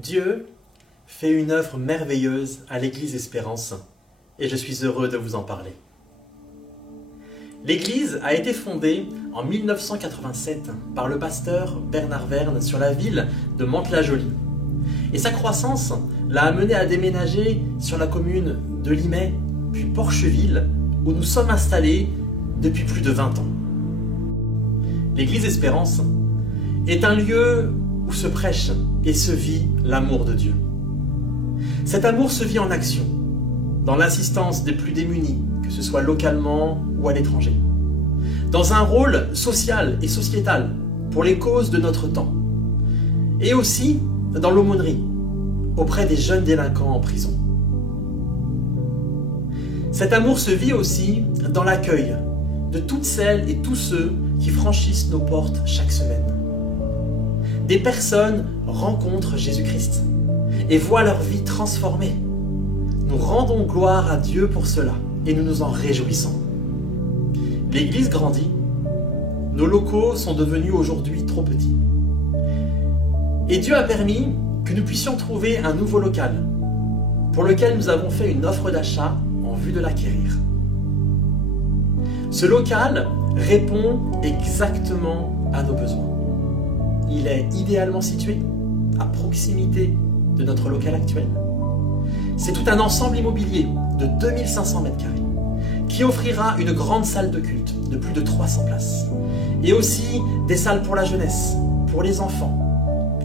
Dieu fait une œuvre merveilleuse à l'Église Espérance et je suis heureux de vous en parler. L'Église a été fondée en 1987 par le pasteur Bernard Verne sur la ville de Mantes-la-Jolie. Et sa croissance l'a amené à déménager sur la commune de Limay, puis Porcheville, où nous sommes installés depuis plus de 20 ans. L'Église Espérance est un lieu où se prêche et se vit l'amour de Dieu. Cet amour se vit en action, dans l'assistance des plus démunis, que ce soit localement ou à l'étranger, dans un rôle social et sociétal pour les causes de notre temps, et aussi dans l'aumônerie, auprès des jeunes délinquants en prison. Cet amour se vit aussi dans l'accueil de toutes celles et tous ceux qui franchissent nos portes chaque semaine. Des personnes rencontrent Jésus-Christ et voient leur vie transformée. Nous rendons gloire à Dieu pour cela et nous nous en réjouissons. L'Église grandit, nos locaux sont devenus aujourd'hui trop petits. Et Dieu a permis que nous puissions trouver un nouveau local pour lequel nous avons fait une offre d'achat en vue de l'acquérir. Ce local répond exactement à nos besoins. Il est idéalement situé à proximité de notre local actuel. C'est tout un ensemble immobilier de 2500 m² qui offrira une grande salle de culte de plus de 300 places et aussi des salles pour la jeunesse, pour les enfants,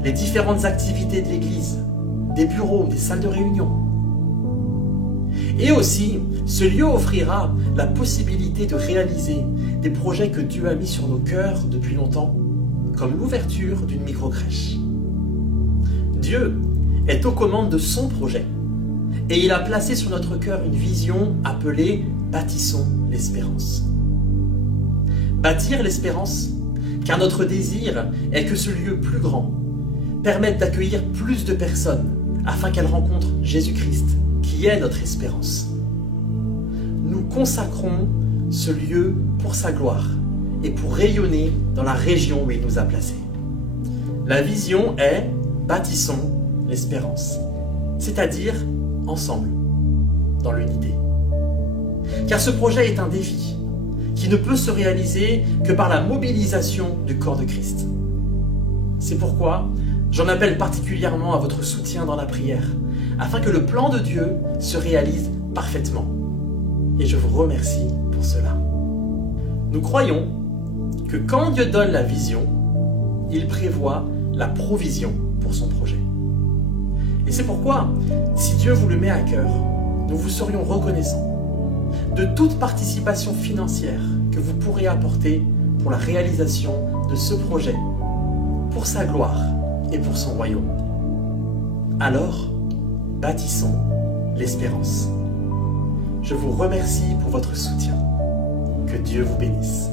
les différentes activités de l'église, des bureaux, des salles de réunion. Et aussi, ce lieu offrira la possibilité de réaliser des projets que Dieu a mis sur nos cœurs depuis longtemps, comme l'ouverture d'une micro-crèche. Dieu est aux commandes de son projet et il a placé sur notre cœur une vision appelée « Bâtissons l'espérance ». Bâtir l'espérance, car notre désir est que ce lieu plus grand permette d'accueillir plus de personnes afin qu'elles rencontrent Jésus-Christ, qui est notre espérance. Nous consacrons ce lieu pour sa gloire et pour rayonner dans la région où il nous a placés. La vision est « Bâtissons l'espérance », c'est-à-dire ensemble, dans l'unité. Car ce projet est un défi qui ne peut se réaliser que par la mobilisation du corps de Christ. C'est pourquoi j'en appelle particulièrement à votre soutien dans la prière, afin que le plan de Dieu se réalise parfaitement. Et je vous remercie pour cela. Nous croyons que quand Dieu donne la vision, il prévoit la provision pour son projet. Et c'est pourquoi, si Dieu vous le met à cœur, nous vous serions reconnaissants de toute participation financière que vous pourrez apporter pour la réalisation de ce projet, pour sa gloire et pour son royaume. Alors, bâtissons l'espérance. Je vous remercie pour votre soutien. Que Dieu vous bénisse.